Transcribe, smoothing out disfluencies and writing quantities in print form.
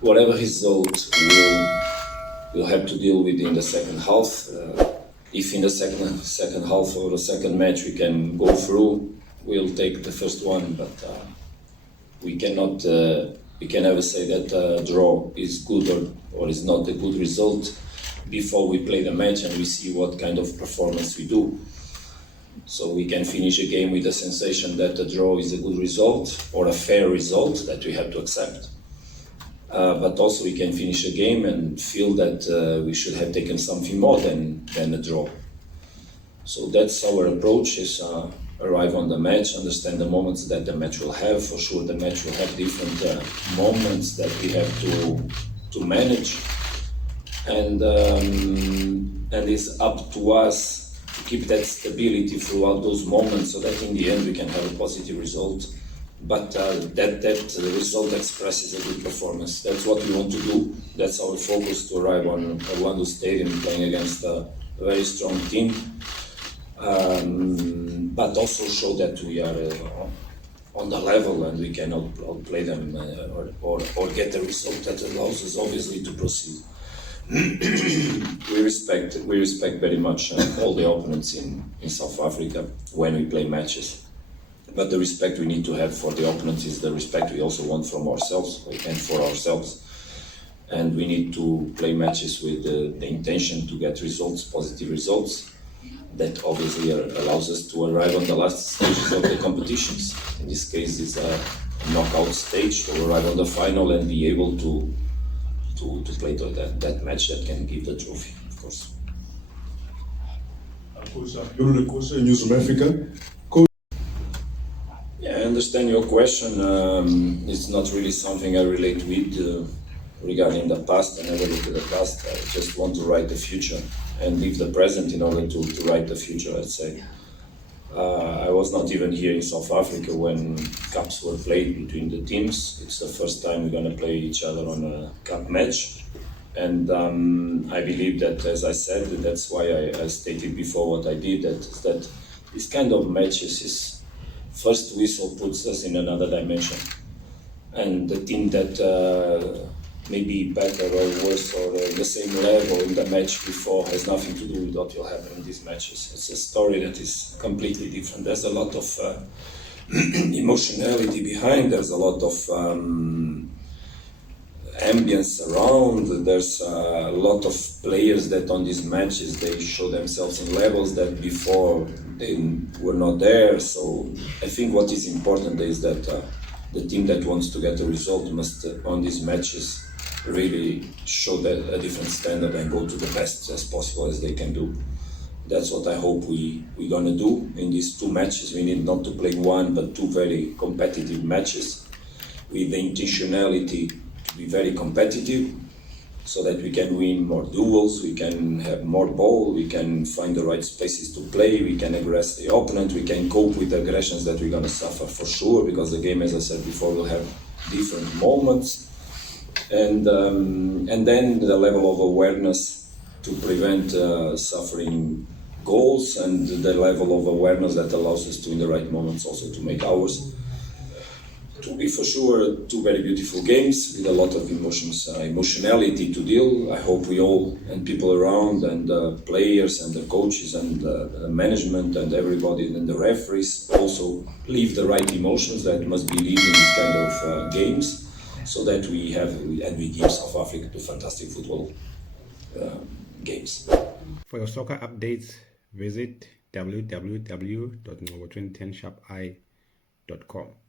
whatever result we'll have to deal with in the second half. If in the second half or the second match we can go through, we'll take the first one. But we cannot, we can never say that a draw is good or is not a good result before we play the match and we see what kind of performance we do. So we can finish a game with the sensation that a draw is a good result or a fair result that we have to accept. But also we can finish a game and feel that we should have taken something more than a draw. So that's our approach, is arrive on the match, understand the moments that the match will have. For sure the match will have different moments that we have to manage. And it's up to us to keep that stability throughout those moments so that in the end we can have a positive result. But that result expresses a good performance. That's what we want to do. That's our focus, to arrive on Orlando Stadium playing against a very strong team. But also show that we are on the level and we can outplay them or get a result that allows us obviously to proceed. We respect very much all the opponents in South Africa when we play matches. But the respect we need to have for the opponents is the respect we also want from ourselves and for ourselves. And we need to play matches with the intention to get results, positive results. That obviously allows us to arrive on the last stages of the competitions. In this case, it's a knockout stage to arrive on the final and be able to play that match that can give the trophy, of course. Coach, you're the coach in South Africa. Yeah, I understand your question. It's not really something I relate with regarding the past. I never look at the past. I just want to write the future and live the present in order to write the future, let's say. I was not even here in South Africa when cups were played between the teams. It's the first time we're going to play each other on a cup match. And I believe that, as I said, that's why I stated before what I did, that this kind of matches is first whistle puts us in another dimension. And the team that maybe better or worse or the same level in the match before has nothing to do with what will happen in these matches. It's a story that is completely different. There's a lot of emotionality behind, there's a lot of ambience around, there's a lot of players that on these matches they show themselves in levels that before they were not there. So I think what is important is that the team that wants to get a result must on these matches really show that a different standard and go to the best as possible as they can do. That's what I hope we're gonna do in these two matches. We need not to play one but two very competitive matches with the intentionality to be very competitive so that we can win more duels, we can have more ball, we can find the right spaces to play, we can aggress the opponent, we can cope with the aggressions that we're gonna suffer for sure, because the game, as I said before, will have different moments. And then the level of awareness to prevent suffering goals, and the level of awareness that allows us to, in the right moments, also to make ours. To be for sure two very beautiful games with a lot of emotions, emotionality to deal. I hope we all, and people around, and the players, and the coaches, and the management, and everybody, and the referees also leave the right emotions that must be lived in this kind of games. So that we have, and we give South Africa two fantastic football games. For your soccer updates, visit www.novo2010sharpi.com.